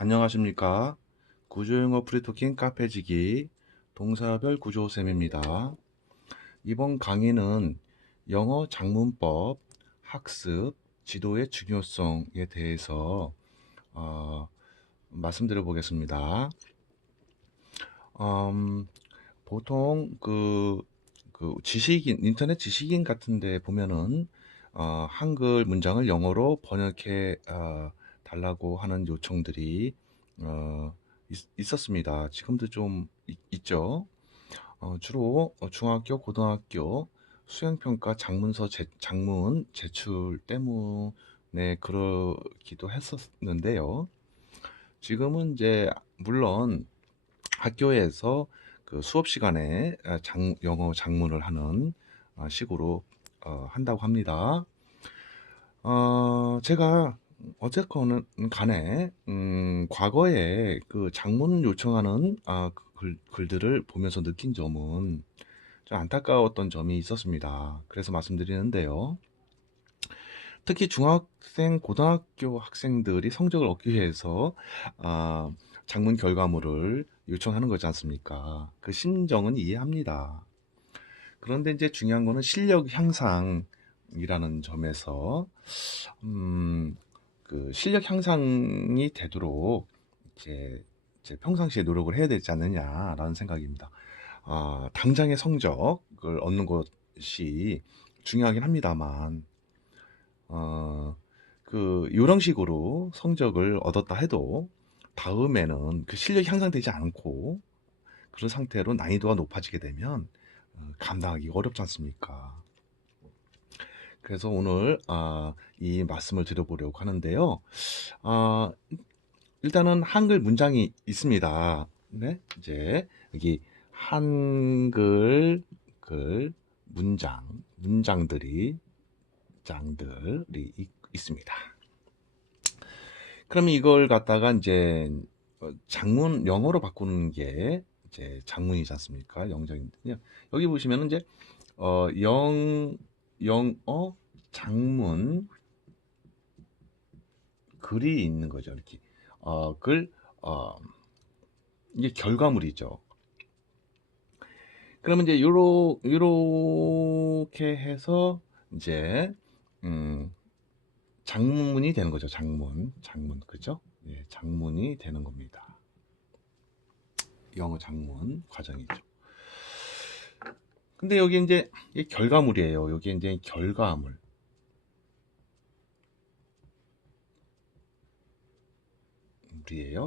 안녕하십니까. 구조영어 프리토킹 카페지기 동사별 구조쌤입니다. 이번 강의는 영어 작문법, 학습, 지도의 중요성에 대해서 말씀드려 보겠습니다. 보통 인터넷 지식인 같은 데 보면은 한글 문장을 영어로 번역해 달라고 하는 요청들이 있었습니다. 지금도 좀 있죠. 주로 중학교, 고등학교 수행평가 장문 제출 때문에 그러기도 했었는데요. 지금은 이제 물론 학교에서 그 수업 시간에 영어 작문을 하는 식으로 한다고 합니다. 제가 어쨌건 간에 과거에 그 장문 요청하는 글들을 보면서 느낀 점은 좀 안타까웠던 점이 있었습니다. 그래서 말씀드리는데요. 특히 중학생, 고등학교 학생들이 성적을 얻기 위해서 장문 결과물을 요청하는 거지 않습니까? 그 심정은 이해합니다. 그런데 이제 중요한 거는 실력 향상이라는 점에서 그 실력 향상이 되도록 이제 평상시에 노력을 해야 되지 않느냐라는 생각입니다. 당장의 성적을 얻는 것이 중요하긴 합니다만, 이런 식으로 성적을 얻었다 해도 다음에는 그 실력이 향상되지 않고 그런 상태로 난이도가 높아지게 되면 감당하기 어렵지 않습니까? 그래서 오늘 이 말씀을 드려보려고 하는데요. 아, 일단은 한글 문장이 있습니다. 네, 이제 여기 한글 글 문장들이 있습니다. 그러면 이걸 갖다가 이제 장문 영어로 바꾸는 게 이제 장문이지 않습니까? 영장인데요. 여기 보시면은 이제 영어 장문 글이 있는 거죠. 이렇게 글 이게 결과물이죠. 그러면 이제 요렇게 해서 이제 장문이 되는 거죠. 장문, 그죠? 예, 장문이 되는 겁니다. 영어 장문 과정이죠. 근데 여기 이제 이게 결과물이에요. 여기 이제 결과물이에요.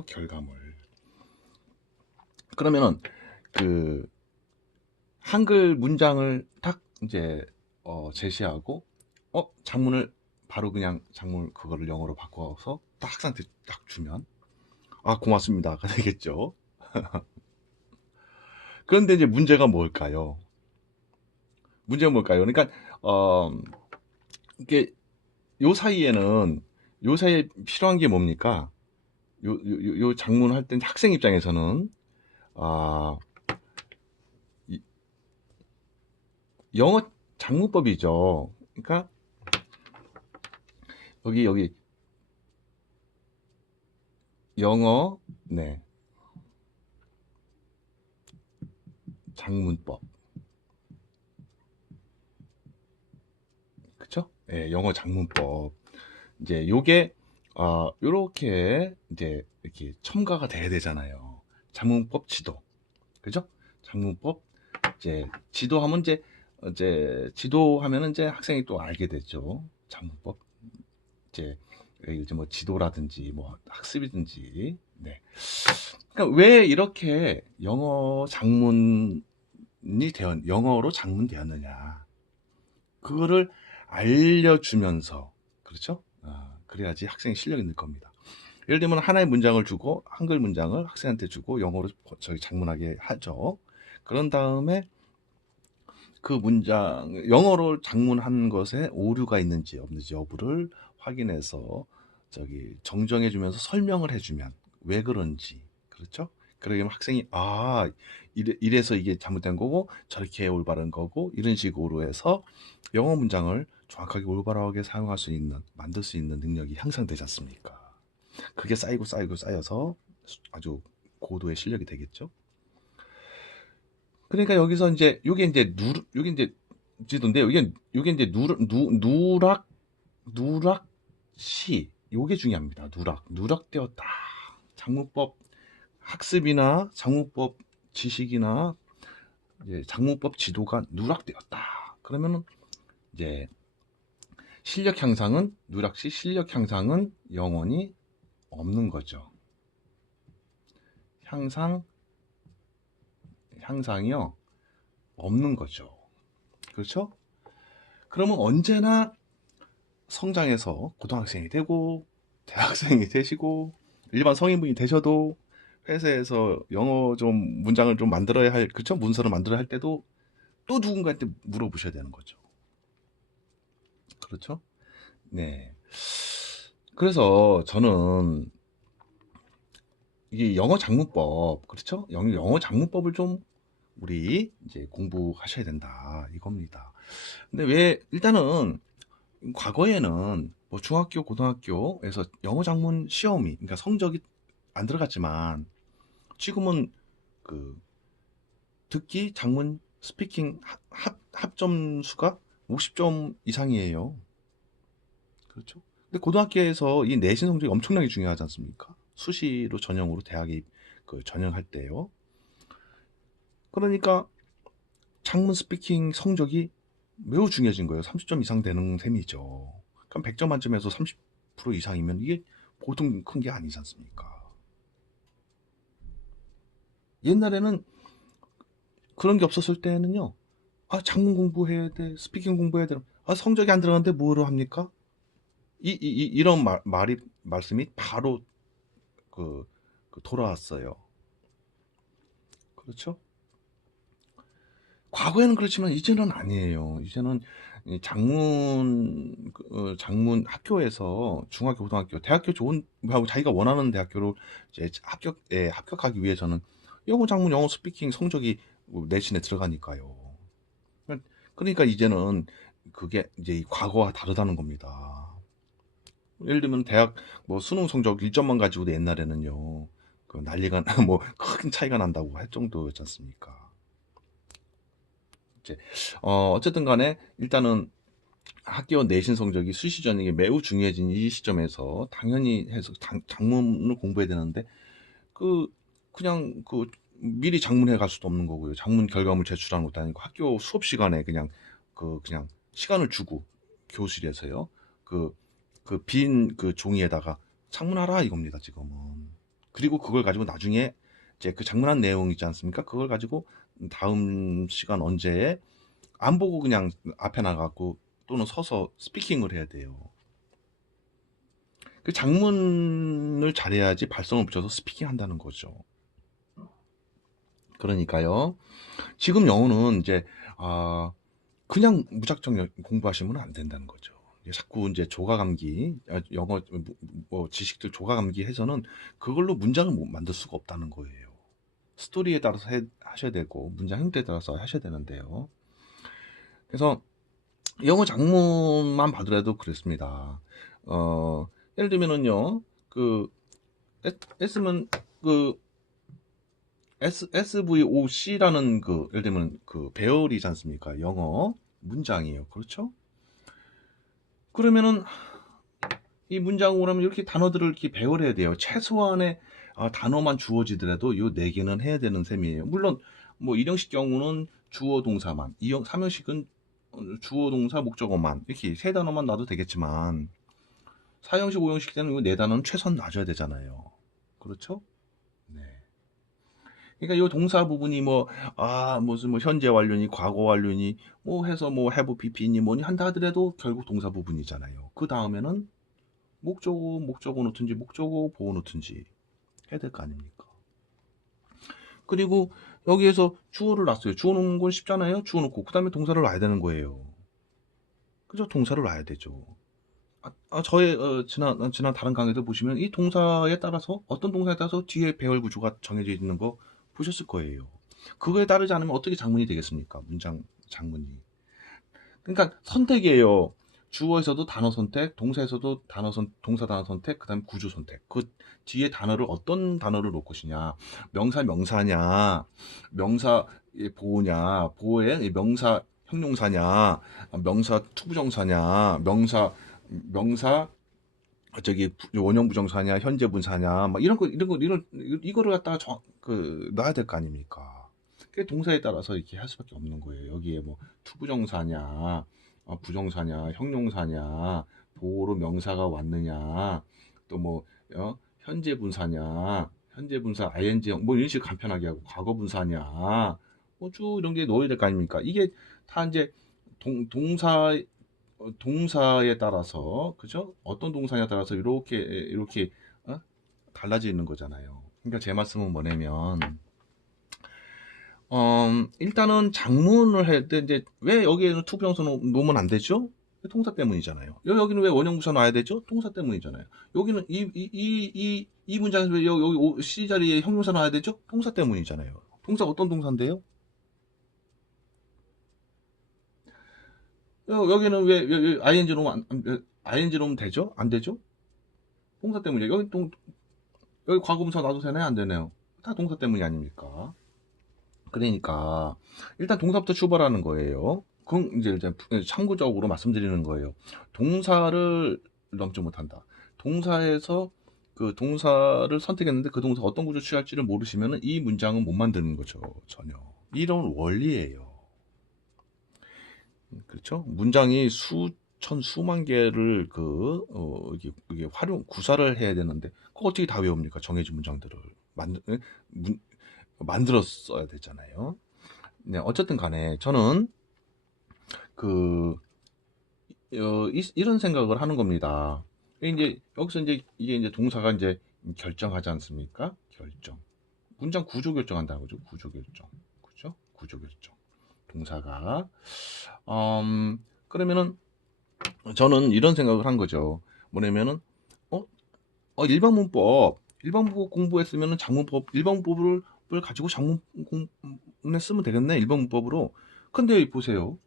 결과물. 그러면은 그 한글 문장을 딱 이제 제시하고 장문을 바로 그냥 장문 그거를 영어로 바꿔서 딱 학생한테 딱 주면 고맙습니다가 되겠죠. 그런데 이제 문제가 뭘까요? 그러니까 이게 요 사이에 필요한 게 뭡니까? 요 장문 할 때 학생 입장에서는 아, 영어 장문법이죠. 그러니까 여기 영어 네 장문법 그쵸? 예, 영어 장문법 이제 요게 요렇게 이제 이렇게 첨가가 돼야 되잖아요. 장문법 지도 그죠? 장문법 이제 지도하면 이제 지도하면은 이제 학생이 또 알게 되죠. 장문법 이제 이제 뭐 지도라든지 뭐 학습이든지 네. 그러니까 왜 이렇게 영어로 장문되었느냐 그거를 알려주면서 그렇죠? 그래야지 학생의 실력이 늘 겁니다. 예를 들면 하나의 문장을 주고 한글 문장을 학생한테 주고 영어로 저기 장문하게 하죠. 그런 다음에 그 문장 영어로 장문한 것에 오류가 있는지 없는지 여부를 확인해서 저기 정정해 주면서 설명을 해 주면 왜 그런지 그렇죠? 그러면 학생이 이래서 이게 잘못된 거고 저렇게 올바른 거고 이런 식으로 해서 영어 문장을 정확하게 올바르게 만들 수 있는 능력이 향상되지 않습니까? 그게 쌓이고 쌓이고 쌓여서 아주 고도의 실력이 되겠죠. 그러니까 여기서 이제 요게 이제 지도인데 요게 이제 누락시 요게 중요합니다. 누락되었다. 장문법 학습이나 장문법 지식이나 이제 장문법 지도가 누락되었다. 그러면은 이제 실력 향상은 누락시 실력 향상은 영원히 없는 거죠. 향상이요 없는 거죠. 그렇죠? 그러면 언제나 성장해서 고등학생이 되고 대학생이 되시고 일반 성인분이 되셔도 회사에서 영어 좀 문장을 좀 만들어야 할, 그렇죠? 문서를 만들어야 할 때도 또 누군가한테 물어보셔야 되는 거죠. 그렇죠? 네. 그래서 저는 이게 영어 장문법, 그렇죠? 영어 장문법을 좀 우리 이제 공부하셔야 된다 이겁니다. 근데 왜 일단은 과거에는 뭐 중학교, 고등학교에서 영어 장문 시험이, 그러니까 성적이 안 들어갔지만 지금은 그 듣기, 장문, 스피킹 합점수가 50점 이상이에요. 그렇죠? 근데 고등학교에서 이 내신 성적이 엄청나게 중요하지 않습니까? 수시로 전형으로 대학에 전형할 때요. 그러니까 장문 스피킹 성적이 매우 중요해진 거예요. 30점 이상 되는 셈이죠. 그럼 100점 만점에서 30% 이상이면 이게 보통 큰 게 아니지 않습니까? 옛날에는 그런 게 없었을 때는요. 아, 장문 공부해야 돼. 스피킹 공부해야 돼. 아, 성적이 안 들어가는데 뭐로 합니까? 이런 말씀이 바로 돌아왔어요. 그렇죠? 과거에는 그렇지만 이제는 아니에요. 이제는 이 장문 학교에서 중학교, 고등학교, 대학교 하고 자기가 원하는 대학교로 이제 합격하기 위해서는 영어 장문, 영어 스피킹 성적이 내신에 들어가니까요. 그러니까 이제는 그게 이제 이 과거와 다르다는 겁니다. 예를 들면 대학 뭐 수능 성적 1점만 가지고도 옛날에는요. 그 난리가 뭐 큰 차이가 난다고 할 정도였지 않습니까? 이제 어쨌든 간에 일단은 학교 내신 성적이 수시 전형이 매우 중요해진 이 시점에서 당연히 해서 장문을 공부해야 되는데 그 그냥 미리 장문해 갈 수도 없는 거고요. 장문 결과물 제출하는 것도 아니고 학교 수업 시간에 그냥 시간을 주고 교실에서요. 빈 종이에다가 장문하라 이겁니다, 지금은. 그리고 그걸 가지고 나중에 이제 그 장문한 내용 있지 않습니까? 그걸 가지고 다음 시간 언제에 안 보고 그냥 앞에 나가고 또는 서서 스피킹을 해야 돼요. 그 장문을 잘해야지 발성을 붙여서 스피킹 한다는 거죠. 그러니까요. 지금 영어는 이제 그냥 무작정 공부하시면 안 된다는 거죠. 자꾸 이제 조가감기, 영어 뭐 지식들 조가감기 해서는 그걸로 문장을 못 만들 수가 없다는 거예요. 스토리에 따라서 하셔야 되고 문장 형태에 따라서 하셔야 되는데요. 그래서 영어 장문만 봐더라도 그렇습니다. 예를 들면은요, S면 SVOC라는 예를 들면 배열이지 않습니까? 영어 문장이에요. 그렇죠? 그러면은 이 문장으로 하면 이렇게 단어들을 이렇게 배열해야 돼요. 최소한의 단어만 주어지더라도 요 네 개는 해야 되는 셈이에요. 물론 뭐 1형식 경우는 주어 동사만, 3형식은 주어 동사 목적어만 이렇게 세 단어만 놔도 되겠지만 4형식, 5형식 때는 이 네 단어는 최소한 놔줘야 되잖아요. 그렇죠? 네. 그러니까 이 동사 부분이 무슨 현재 완료니 과거 완료니 해서 have pp니 뭐니 한다 하더라도 결국 동사 부분이잖아요. 그 다음에는 목적어 놓든지 목적어 보호 놓든지 해야 될 거 아닙니까? 그리고 여기에서 주어를 놨어요. 주어 놓는 건 쉽잖아요. 주어 놓고 그 다음에 동사를 놔야 되는 거예요. 그죠? 동사를 놔야 되죠. 저의 지난 다른 강의들 보시면 이 동사에 따라서 어떤 동사에 따라서 뒤에 배열 구조가 정해져 있는 거 보셨을 거예요. 그거에 따르지 않으면 어떻게 장문이 되겠습니까? 장문이. 그러니까 선택이에요. 주어에서도 단어 선택, 동사에서도 동사 단어 선택, 그 다음에 구조 선택. 그 뒤에 단어를 어떤 단어를 놓을 것이냐. 명사냐, 명사 보호냐, 보호의 명사 형용사냐, 명사 투부정사냐, 명사 저기 원형 부정사냐, 현재 분사냐, 막 이거를 갖다가 놔야 될 거 아닙니까? 그 동사에 따라서 이렇게 할 수밖에 없는 거예요. 여기에 뭐 투부정사냐, 부정사냐, 형용사냐, 보호로 명사가 왔느냐, 또 뭐 현재 분사냐, 현재 분사 ing형 뭐 이런 식으로 간편하게 하고 과거 분사냐, 뭐 쭉 이런 게 넣어야 될 거 아닙니까? 이게 다 이제 동사에 따라서, 그죠? 어떤 동사냐에 따라서 이렇게 달라지는 거잖아요. 그러니까 제 말씀은 뭐냐면, 일단은 장문을 할 때 이제 왜 여기에는 투부정사 놓으면 안 되죠? 동사 때문이잖아요. 여기는 왜 원형부사 놔야 되죠? 동사 때문이잖아요. 여기는 이 문장에서 왜 여기 C 자리에 형용사 놔야 되죠? 동사 때문이잖아요. 동사 어떤 동사인데요? 여기는 왜 ing 놓으면 되죠? 안 되죠? 동사 때문이에요. 여기 과거분사 놔도 되나요? 안 되나요? 다 동사 때문이 아닙니까? 그러니까 일단 동사부터 출발하는 거예요. 그럼 이제 참고적으로 말씀드리는 거예요. 동사를 넘지 못한다. 동사에서 그 동사를 선택했는데 그 동사 어떤 구조 취할지를 모르시면 이 문장은 못 만드는 거죠. 전혀. 이런 원리예요. 그렇죠? 문장이 수만 개를 이게 구사를 해야 되는데 그거 어떻게 다 외웁니까? 정해진 문장들을 만들었어야 되잖아요. 네, 어쨌든 간에 저는 이런 생각을 하는 겁니다. 이제 여기서 이게 이제 동사가 이제 결정하지 않습니까? 결정. 문장 구조 결정한다는 거죠. 구조 결정. 그죠? 구조 결정. 동사가 그러면은 저는 이런 생각을 한 거죠. 뭐냐면은 일반 문법 공부했으면은 일반 문법을 가지고 장문에 쓰면 되겠네. 일반 문법으로. 근데 보세요.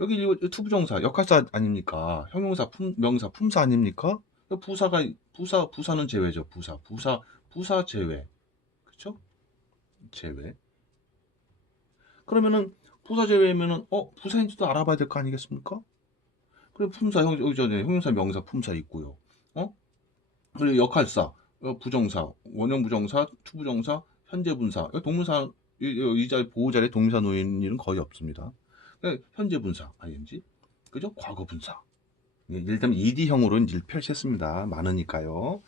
여기 투부정사 역할사 아닙니까? 형용사 명사 품사 아닙니까? 부사는 제외죠. 부사 제외. 그쵸? 제외. 그러면은 부사 제외면은 부사인지도 알아봐야 될 거 아니겠습니까? 그래 품사 여기 전에 형용사 명사 품사 있고요. 그리고 역할사 부정사 원형 부정사 투부정사 현재 분사 동문사 이 자리 보호 자리에 동사 놓인 일은 거의 없습니다. 현재 분사 ing 그죠? 과거 분사 일단 ed형으로 이제 표시했습니다. 많으니까요.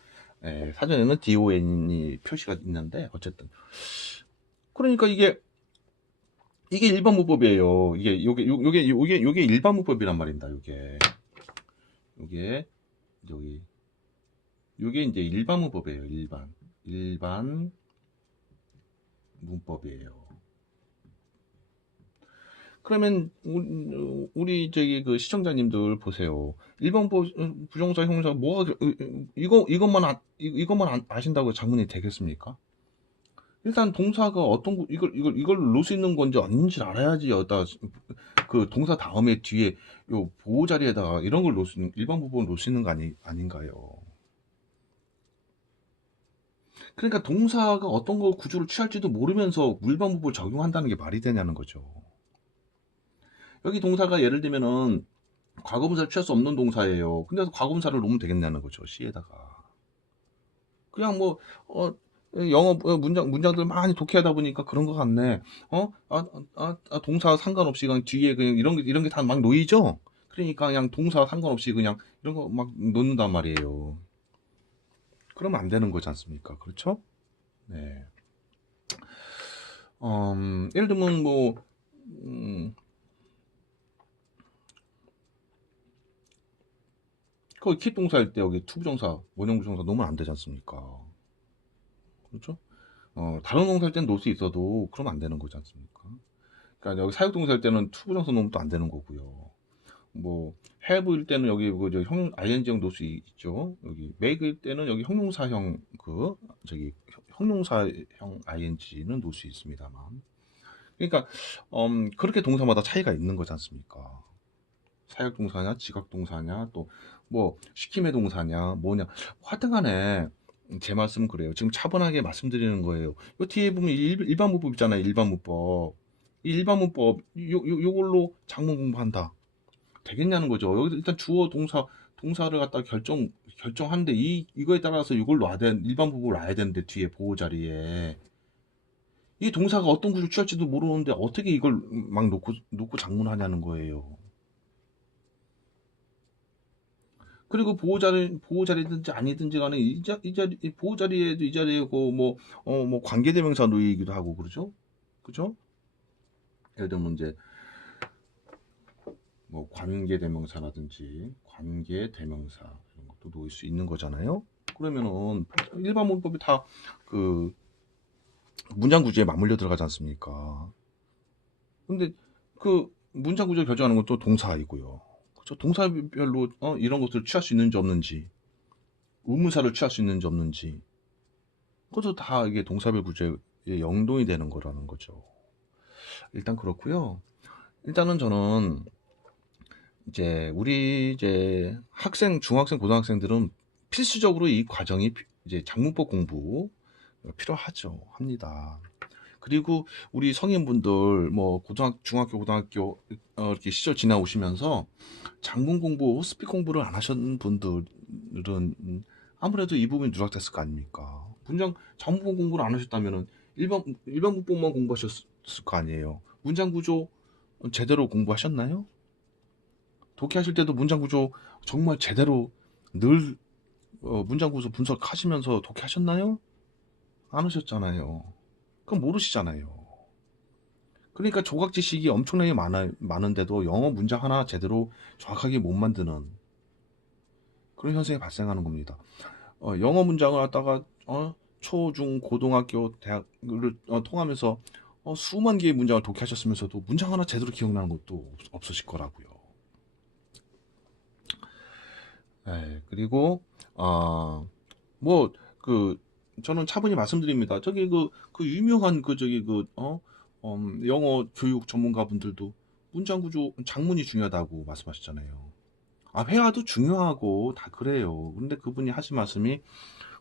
사전에는 don이 표시가 있는데 어쨌든 그러니까 이게 일반 문법이에요. 요게 일반 문법이란 말입니다. 요게 이제 일반 문법이에요. 일반 문법이에요. 그러면 우리 그 시청자님들 보세요. 일반 부정사 형용사 이것만 아신다고 장문이 되겠습니까? 일단 동사가 어떤 이걸 놓을 수 있는 건지 아닌지 알아야지 그 동사 다음에 뒤에 요 보호 자리에다가 이런 걸 놓을 수 있는 일반 부분을 놓을 수 있는 거 아닌가요? 그러니까 동사가 어떤 걸 구조를 취할지도 모르면서 일반 부분을 적용한다는 게 말이 되냐는 거죠. 여기 동사가 예를 들면은 과거분사를 취할 수 없는 동사예요. 근데 과거분사를 놓으면 되겠냐는 거죠. C에다가. 그냥 뭐 영어 문장들 많이 독해하다 보니까 그런 것 같네. 동사 상관없이 그냥 뒤에 그냥 이런 게 다 막 놓이죠? 그러니까 그냥 동사 상관없이 그냥 이런 거 막 놓는단 말이에요. 그러면 안 되는 거지 않습니까? 그렇죠? 네. 예를 들면 거기 키동사일 때 여기 투부정사, 원형부정사 놓으면 안 되지 않습니까? 그렇죠? 다른 동사일 때는 놓을 수 있어도 그러면 안 되는 거지 않습니까? 그러니까 여기 사역동사일 때는 투부정사 놓으면 또 안 되는 거고요. 뭐 have일 때는 여기 ing형 놓을 수 있죠. 여기 make일 때는 여기 형용사형 형용사형 ing는 놓을 수 있습니다만. 그러니까 그렇게 동사마다 차이가 있는 거지 않습니까? 사역동사냐, 지각동사냐, 또 뭐 시킴의 동사냐, 뭐냐. 하여튼간에 제 말씀은 그래요. 지금 차분하게 말씀드리는 거예요. 요 뒤에 보면 일반문법 있잖아요. 일반문법. 이 일반문법 요걸로 작문 공부한다. 되겠냐는 거죠. 여기서 일단 주어 동사를 갖다 결정하는데 이거에 따라서 이걸 일반문법을 놔야 되는데 뒤에 보호 자리에 이 동사가 어떤 구조를 취할지도 모르는데 어떻게 이걸 막 놓고 작문하냐는 거예요. 그리고 보호자리든지 아니든지 간에 이 보호자리에도 이 자리고 뭐 관계대명사 놓이기도 하고 그러죠. 그죠? 예를 들면 이제 뭐 관계대명사라든지 관계대명사 이런 것도 놓일 수 있는 거잖아요. 그러면은 일반 문법이 다 그 문장 구조에 맞물려 들어가지 않습니까? 근데 그 문장 구조를 결정하는 건 또 동사이고요. 그렇죠? 동사별로 이런 것들을 취할 수 있는지 없는지, 의문사를 취할 수 있는지 없는지, 그것도 다 이게 동사별 구조에 영동이 되는 거라는 거죠. 일단 그렇고요. 일단은 저는 우리 중학생, 고등학생들은 필수적으로 이 과정이 이제 작문법 공부 필요하죠. 합니다. 그리고 우리 성인분들 뭐 중학교, 고등학교 이렇게 시절 지나오시면서 작문 공부, 스픽 공부를 안 하셨는 분들은 아무래도 이 부분이 누락됐을 거 아닙니까? 작문 공부를 안 하셨다면은 일반 문법만 공부하셨을 거 아니에요. 문장 구조 제대로 공부하셨나요? 독해하실 때도 문장 구조 정말 제대로 늘 문장 구조 분석하시면서 독해하셨나요? 안 하셨잖아요. 그럼 모르시잖아요. 그러니까 조각 지식이 엄청나게 많은데도 영어 문장 하나 제대로 정확하게 못 만드는 그런 현상이 발생하는 겁니다. 영어 문장을 갖다가 초, 중, 고등학교, 대학을 통하면서 수만 개의 문장을 독해하셨으면서도 문장 하나 제대로 기억나는 것도 없으실 거라고요. 네, 그리고 저는 차분히 말씀드립니다. 유명한 영어 교육 전문가분들도 문장 구조, 작문이 중요하다고 말씀하셨잖아요. 회화도 중요하고 다 그래요. 근데 그분이 하신 말씀이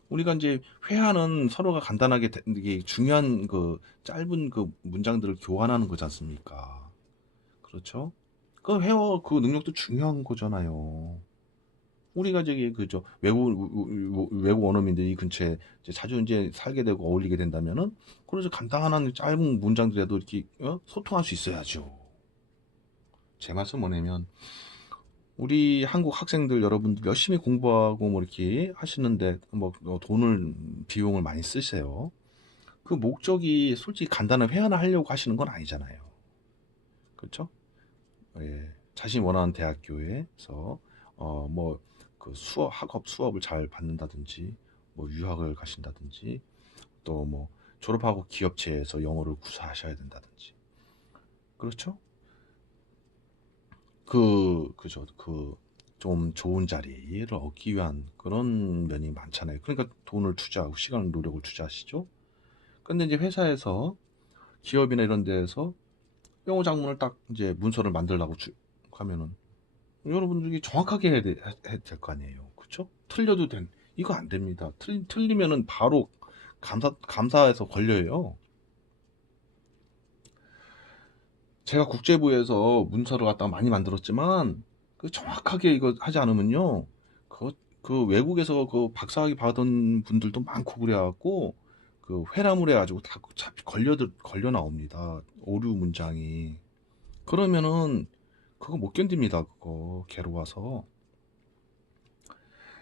우리가 이제 회화는 서로가 간단하게 이게 중요한 짧은 문장들을 교환하는 거지 않습니까? 그렇죠? 그 회화 능력도 중요한 거잖아요. 우리가 외국 원어민들이 이 근처에 이제 자주 이제 살게 되고 어울리게 된다면은 그래서 간단한 짧은 문장들에도 이렇게 소통할 수 있어야죠. 제 말씀 뭐냐면 우리 한국 학생들 여러분들 열심히 공부하고 뭐 이렇게 하시는데 비용을 많이 쓰세요. 그 목적이 솔직히 간단한 회화나 하려고 하시는 건 아니잖아요. 그렇죠? 예, 자신이 원하는 대학교에서 학업 수업을 잘 받는다든지 뭐 유학을 가신다든지 또 뭐 졸업하고 기업체에서 영어를 구사하셔야 된다든지 그렇죠? 그죠. 좀 좋은 자리를 얻기 위한 그런 면이 많잖아요. 그러니까 돈을 투자하고 시간, 노력을 투자하시죠. 근데 이제 회사에서 기업이나 이런 데에서 영어 장문을 딱 이제 문서를 만들라고 하면은 여러분들이 정확하게 해야 될 거 아니에요. 그쵸? 이거 안 됩니다. 틀리면은 바로 감사에서 걸려요. 제가 국제부에서 문서를 갖다가 많이 만들었지만 정확하게 이거 하지 않으면요. 외국에서 박사학위 받은 분들도 많고 그래갖고 회라물에 가지고 다 걸려 나옵니다. 오류 문장이. 그러면은 그거 못 견딥니다. 그거 괴로워서.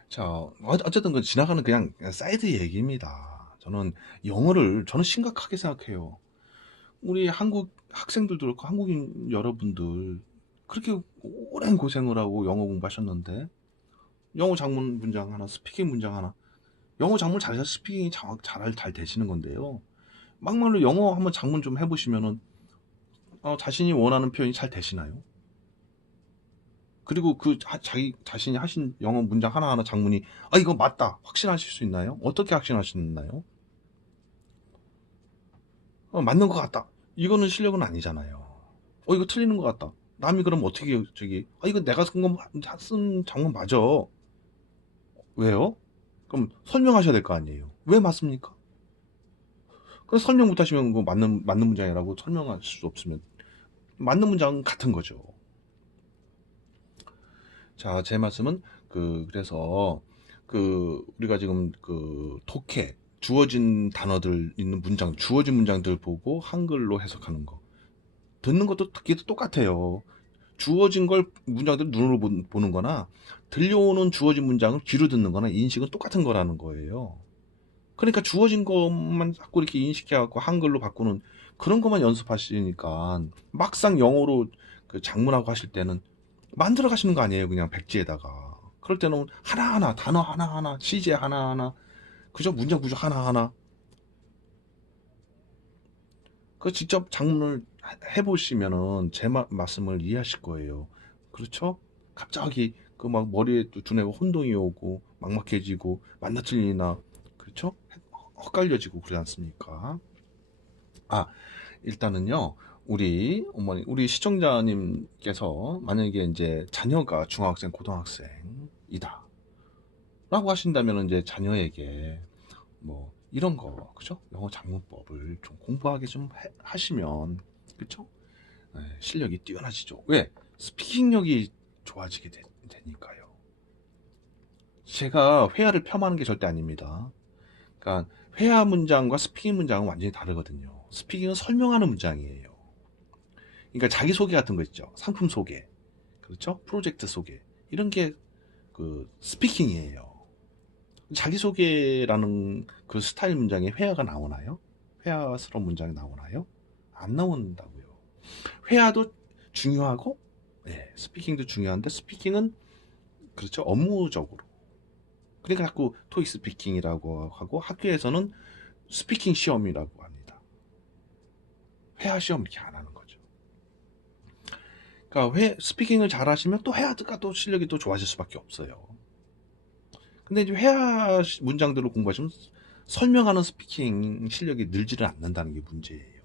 자, 어쨌든 지나가는 그냥 사이드 얘기입니다. 저는 심각하게 생각해요. 우리 한국 학생들도 그렇고 한국인 여러분들 그렇게 오랜 고생을 하고 영어 공부하셨는데 영어 장문 문장 하나, 스피킹 문장 하나, 영어 장문 잘해서 스피킹이 잘 되시는 건데요. 막말로 영어 한번 장문 좀 해보시면은 자신이 원하는 표현이 잘 되시나요? 그리고 자기 자신이 하신 영어 문장 하나하나 장문이 이거 맞다 확신하실 수 있나요? 어떻게 확신하시나요? 맞는 것 같다. 이거는 실력은 아니잖아요. 이거 틀리는 것 같다. 남이 그럼 어떻게 저기 이거 내가 쓴 장문 맞아. 왜요? 그럼 설명하셔야 될 거 아니에요. 왜 맞습니까? 그래서 설명 못 하시면 뭐 맞는 문장이라고 설명할 수 없으면 맞는 문장은 같은 거죠. 자, 제 말씀은 그래서 우리가 지금 독해 주어진 단어들 있는 문장, 주어진 문장들 보고 한글로 해석하는 거. 듣는 것도 듣기도 똑같아요. 주어진 걸 문장들 눈으로 보는 거나 들려오는 주어진 문장을 귀로 듣는 거나 인식은 똑같은 거라는 거예요. 그러니까 주어진 것만 자꾸 이렇게 인식해갖고 한글로 바꾸는 그런 것만 연습하시니까 막상 영어로 장문하고 하실 때는 만들어 가시는 거 아니에요. 그냥 백지에다가. 그럴 때는 하나하나 단어 하나하나 시제 하나하나 그죠? 문장 구조 하나하나 그 직접 장문을 해보시면은 제 말씀을 이해하실 거예요. 그렇죠? 갑자기 막 머리에 또 두뇌가 혼동이 오고 막막해지고 맞나 틀리나 그렇죠? 헛갈려지고 그러지 않습니까? 일단은요, 우리 시청자님께서 만약에 이제 자녀가 중학생, 고등학생이다 라고 하신다면 이제 자녀에게 뭐 이런 거, 그죠? 영어 장문법을 좀 공부하게 좀 하시면, 그쵸? 실력이 뛰어나시죠. 왜? 스피킹력이 좋아지게 되니까요. 제가 회화를 폄하하는 게 절대 아닙니다. 그러니까 회화 문장과 스피킹 문장은 완전히 다르거든요. 스피킹은 설명하는 문장이에요. 그러니까 자기소개 같은 거 있죠. 상품 소개. 그렇죠? 프로젝트 소개. 이런 게 스피킹이에요. 자기소개라는 그 스타일 문장에 회화가 나오나요? 회화스러운 문장이 나오나요? 안 나온다고요. 회화도 중요하고, 스피킹도 중요한데, 스피킹은, 그렇죠. 업무적으로. 그러니까 자꾸 토익 스피킹이라고 하고, 학교에서는 스피킹 시험이라고 합니다. 회화 시험 이렇게 안 하는 거죠. 그러니까 스피킹을 잘 하시면 또 회화가 또 실력이 또 좋아질 수밖에 없어요. 근데 이제 회화 문장들을 공부하시면 설명하는 스피킹 실력이 늘지를 않는다는 게 문제예요.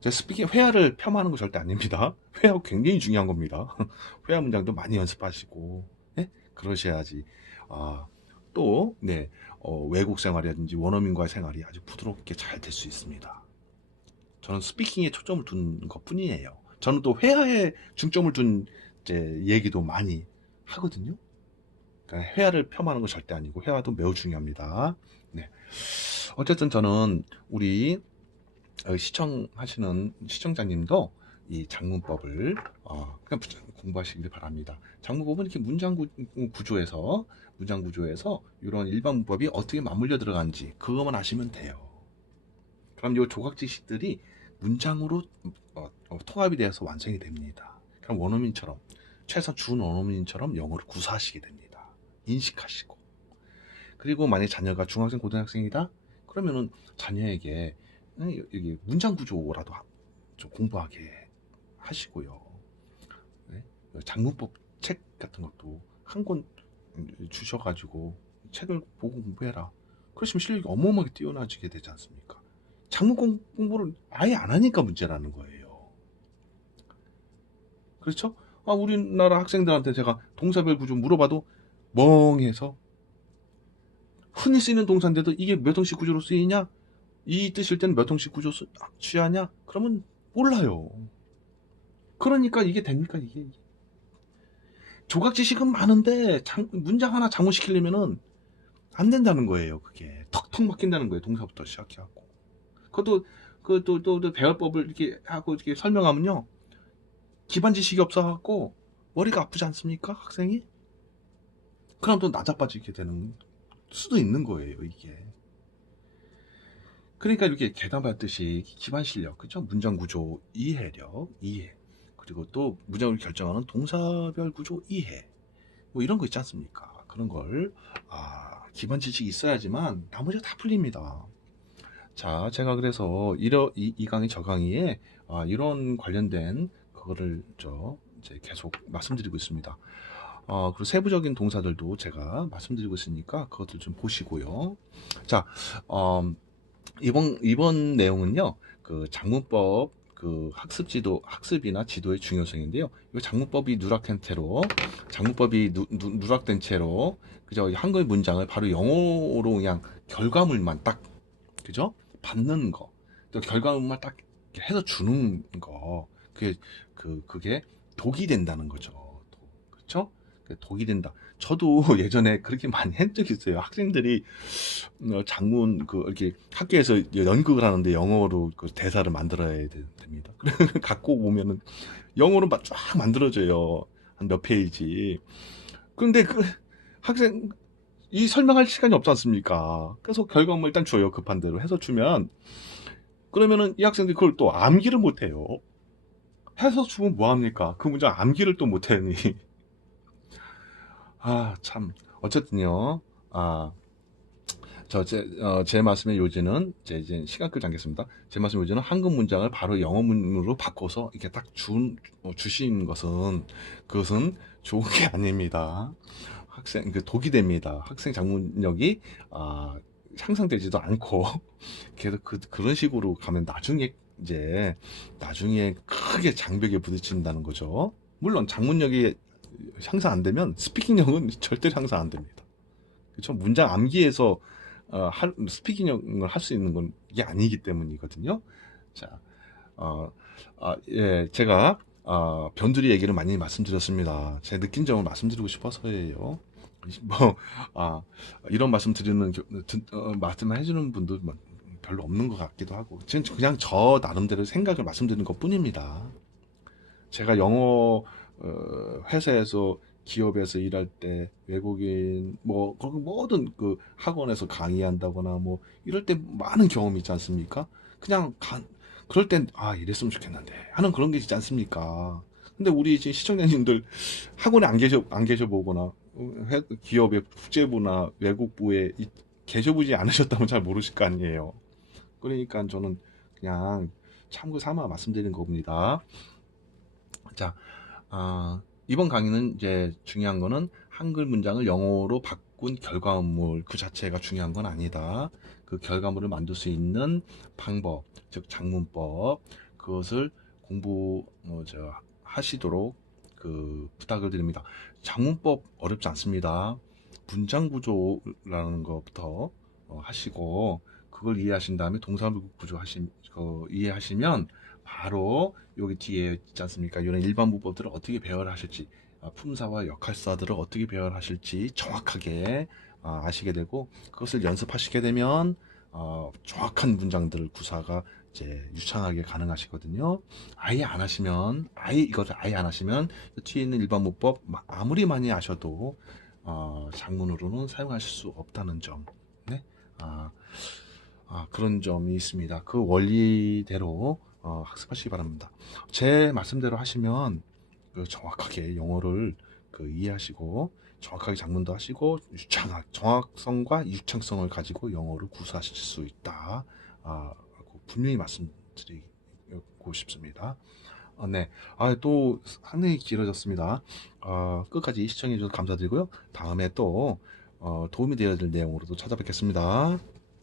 제가 스피킹 회화를 폄하하는 거 절대 아닙니다. 회화 굉장히 중요한 겁니다. 회화 문장도 많이 연습하시고 그러셔야지 또 외국 생활이라든지 원어민과의 생활이 아주 부드럽게 잘 될 수 있습니다. 저는 스피킹에 초점을 둔 것 뿐이에요. 저는 또 회화에 중점을 둔 얘기도 많이 하거든요. 그러니까 회화를 폄하하는 건 절대 아니고 회화도 매우 중요합니다. 네. 어쨌든 저는 우리 시청하시는 시청자님도 이 장문법을 그냥 공부하시길 바랍니다. 장문법은 이렇게 문장 구조에서 이런 일반 문법이 어떻게 맞물려 들어가는지 그것만 아시면 돼요. 그럼 이 조각지식들이 문장으로 통합이 되어서 완성이 됩니다. 그럼 원어민처럼 최소한 준 원어민처럼 영어를 구사하시게 됩니다. 인식하시고. 그리고 만약 자녀가 중학생, 고등학생이다? 그러면은 자녀에게 여기 문장 구조라도 좀 공부하게 하시고요. 장문법 책 같은 것도 한 권 주셔가지고 책을 보고 공부해라. 그러시면 실력이 어마어마하게 뛰어나지게 되지 않습니까? 장문 공부를 아예 안 하니까 문제라는 거예요. 그렇죠? 우리나라 학생들한테 제가 동사별 구조 물어봐도 멍해서 흔히 쓰이는 동사인데도 이게 몇 형식 구조로 쓰이냐? 이 뜻일 때는 몇 형식 구조 취하냐? 그러면 몰라요. 그러니까 이게 됩니까? 이게 조각 지식은 많은데 문장 하나 장문시키려면은 안 된다는 거예요. 그게 턱턱 막힌다는 거예요. 동사부터 시작해갖고 그것도 또 배열법을 이렇게 하고 이렇게 설명하면요 기반 지식이 없어갖고 머리가 아프지 않습니까? 학생이? 그럼 또 낮아빠지게 되는 수도 있는 거예요. 이게 그러니까 이렇게 계단밟듯이 기반 실력, 그죠? 문장 구조 이해력, 이해. 그리고 또 문장을 결정하는 동사별 구조 이해. 뭐 이런 거 있지 않습니까? 그런 걸 기반 지식이 있어야지만 나머지가 다 풀립니다. 자, 제가 그래서 이 강의 저 강의에 이런 관련된 그거를 이제 계속 말씀드리고 있습니다. 그리고 세부적인 동사들도 제가 말씀드리고 있으니까 그것들 좀 보시고요. 자, 이번 내용은요, 그 장문법 그 학습이나 지도의 중요성인데요. 이 장문법이 누락된 채로 그저 한글 문장을 바로 영어로 그냥 결과물만 딱 그죠? 받는 거, 또 결과물만 딱 이렇게 해서 주는 거, 그게 독이 된다는 거죠. 그렇죠? 독이 된다. 저도 예전에 그렇게 많이 한 적이 있어요. 학생들이 장문 이렇게 학교에서 연극을 하는데 영어로 그 대사를 만들어야 됩니다. 갖고 오면은 영어로 쫙 만들어져요. 한 몇 페이지. 그런데 그 학생 이 설명할 시간이 없지 않습니까? 그래서 결과물 일단 줘요. 급한 대로 해서 주면 그러면은 이 학생들이 그걸 또 암기를 못 해요. 해서 주면 뭐 합니까? 그 문장 암기를 또 못 하니. 참. 어쨌든요. 제 말씀의 요지는, 이제 시간 끌지 않겠습니다. 제 말씀의 요지는 한글 문장을 바로 영어문으로 바꿔서 이렇게 딱 주신 그것은 좋은 게 아닙니다. 독이 됩니다. 학생 장문력이, 향상되지도 않고, 계속 그런 식으로 가면 나중에 크게 장벽에 부딪힌다는 거죠. 물론 장문력이 향상 안 되면 스피킹력은 절대 향상 안 됩니다. 그렇죠? 문장 암기에서 스피킹을 할 수 있는 건 이게 아니기 때문이거든요. 자, 예, 제가 변두리 얘기를 많이 말씀드렸습니다. 제 느낀 점을 말씀드리고 싶어서예요. 뭐, 이런 말씀을 해주는 분도 별로 없는 것 같기도 하고, 그냥 저 나름대로 생각을 말씀드리는 것 뿐입니다. 제가 영어 회사에서 기업에서 일할 때 외국인 모든 그 학원에서 강의한다거나 뭐 이럴 때 많은 경험이 있지 않습니까? 그럴 땐 이랬으면 좋겠는데 하는 그런 게 있지 않습니까? 근데 우리 이제 시청자님들 학원에 안 계셔 보거나 기업의 국제부나 외국부에 계셔 보지 않으셨다면 잘 모르실 거 아니에요. 그러니까 저는 그냥 참고 삼아 말씀드리는 겁니다. 자, 이번 강의는 이제 중요한 거는 한글 문장을 영어로 바꾼 결과물 그 자체가 중요한 건 아니다. 그 결과물을 만들 수 있는 방법, 즉 장문법, 그것을 하시도록 부탁을 드립니다. 장문법 어렵지 않습니다. 문장 구조라는 것부터 하시고 그걸 이해하신 다음에 동사물 구조 이해하시면 바로 여기 뒤에 있지 않습니까? 이런 일반 문법들을 어떻게 배열하실지, 품사와 역할사들을 어떻게 배열하실지 정확하게 아시게 되고 그것을 연습하시게 되면 정확한 문장들 구사가 이제 유창하게 가능하시거든요. 이거를 아예 안 하시면 뒤에 있는 일반 문법 아무리 많이 아셔도 장문으로는 사용하실 수 없다는 점. 네? 그런 점이 있습니다. 그 원리대로 학습하시기 바랍니다. 제 말씀대로 하시면 정확하게 영어를 이해하시고 정확하게 장문도 하시고 정확성과 유창성을 가지고 영어를 구사하실 수 있다. 분명히 말씀드리고 싶습니다. 네. 또 상당히 길어졌습니다. 끝까지 시청해 주셔서 감사드리고요. 다음에 또 도움이 되어야 될 내용으로도 찾아뵙겠습니다.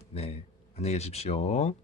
네. 안녕히 계십시오.